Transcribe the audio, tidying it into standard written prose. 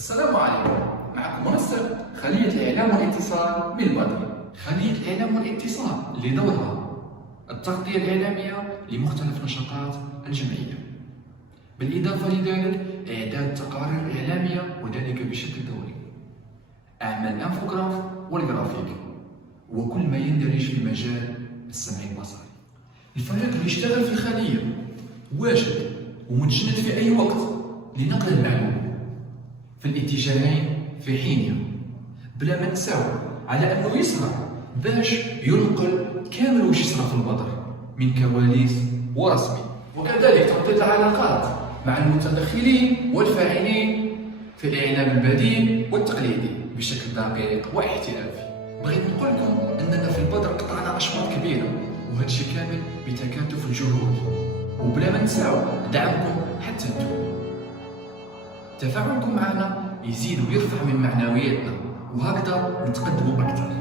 السلام عليكم. معكم منسق خلية الإعلام والاتصال بالبدر. خلية الإعلام والاتصال لدورها التغطية الإعلامية لمختلف نشاطات الجمعية، بالإضافة لذلك إعداد تقارير إعلامية وذلك بشكل دوري، أعمال الأنفوغراف والجرافيك وكل ما يندرج في مجال السمع البصري. الفريق اللي يشتغل في الخلية واجد ومتجند في أي وقت لنقل المعلومة في الاتجاهين في حينها، بلا ما نساو على أنه يسرع باش ينقل كامل واش يصرى في البدر من كواليس ورسمي، وكذلك تغطية العلاقات مع المتدخلين والفاعلين في الإعلام البديل والتقليدي بشكل دقيق واحترافي. بغيت نقول لكم أننا في البدر قطعنا أشواط كبيرة، وهذا الشيء كامل بتكاتف الجهود وبلا ما نساو دعمكم حتى انتم. تفاعلكم معنا يزيد ويرفع من معنوياتنا، وهكذا نتقدموا أكثر.